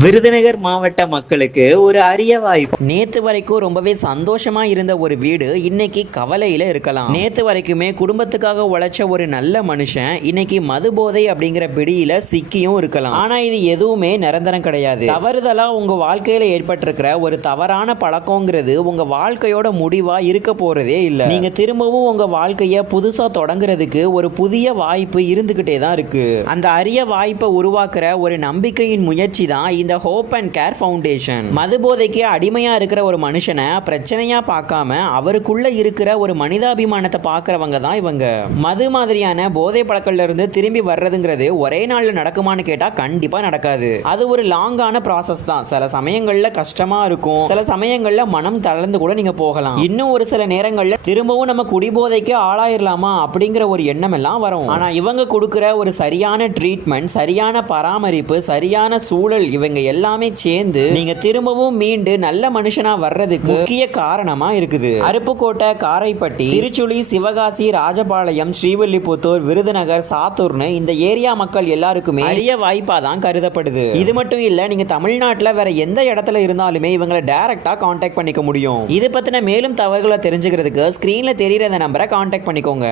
விருதுநகர் மாவட்ட மக்களுக்கு ஒரு அரிய வாய்ப்பு. நேத்து வரைக்கும் ரொம்பவே சந்தோஷமா இருந்த ஒரு வீடு இன்னைக்கு கவலையில இருக்கலாம். நேத்து வரைக்குமே குடும்பத்துக்காக உழைச்ச ஒரு நல்ல மனுஷன் இன்னைக்கு மது போதை அப்படிங்கிற பிடியில சிக்கியும் இருக்கலாம். ஆனா இது எதுவுமே நிரந்தரம் கிடையாது. தவறுதலா உங்க வாழ்க்கையில ஏற்பட்டிருக்கிற ஒரு தவறான பழக்கங்கிறது உங்க வாழ்க்கையோட முடிவா இருக்க போறதே இல்ல. நீங்க திரும்பவும் உங்க வாழ்க்கைய புதுசா தொடங்குறதுக்கு ஒரு புதிய வாய்ப்பு இருந்துகிட்டே தான் இருக்கு. அந்த அரிய வாய்ப்பை உருவாக்குற ஒரு நம்பிக்கையின் முயற்சி தான் இந்த ஹோப் அண்ட் கேர் ஃபவுண்டேஷன். மது போதைக்கு அடிமையா இருக்கிற ஒரு மனுஷனை பிரச்சனையா பார்க்காம அவருக்குள்ள இருக்கிற ஒரு மனிதாபிமானத்தை பார்க்கறவங்க தான் இவங்க. மது மாதிரியான போதை பழக்கத்துல இருந்து திரும்பி வர்றதுங்கிறது ஒரே நாள்ல நடக்குமான்னு கேட்டா கண்டிப்பா நடக்காது. அது ஒரு லாங்கான ப்ராசஸ் தான். சில சமயங்கள்ல கஷ்டமா இருக்கும், சில சமயங்கள்ல மனம் தளர்ந்து கூட நீங்க போகலாம். இன்னும் ஒரு சில நேரங்கள்ல திரும்பவும் நம்ம குடிபோதைக்கு ஆளாயிரலாமா அப்படிங்கிற ஒரு எண்ணம் எல்லாம் வரும். ஆனா இவங்க கொடுக்கிற ஒரு சரியான ட்ரீட்மெண்ட், சரியான பராமரிப்பு, சரியான சூழல், இவங்க எல்லாமே சேர்ந்து நீங்க திரும்பவும் மீண்டு நல்ல மனுஷனா வர்றதுக்கு முக்கிய காரணமா இருக்குது. அருப்புக்கோட்டை, காரைப்பட்டி, திருச்சுழி, சிவகாசி, ராஜபாளையம், ஸ்ரீவில்லிபுத்தூர், விருதுநகர், சாத்தூர்னு இந்த ஏரியா மக்கள் எல்லாருக்குமே அரிய வாய்ப்பா தான் கருதப்படுது. இது மட்டும் இல்ல, நீங்க தமிழ்நாட்டுல வேற எந்த இடத்துல இருந்தாலுமே இவங்களை டைரக்டா கான்டாக்ட் பண்ணிக்க முடியும். இது பத்தின மேலும் தகவல்களை தெரிஞ்சுக்கிறதுக்கு ஸ்கிரீன்ல தெரியுற நம்பரை கான்டாக்ட் பண்ணிக்கோங்க.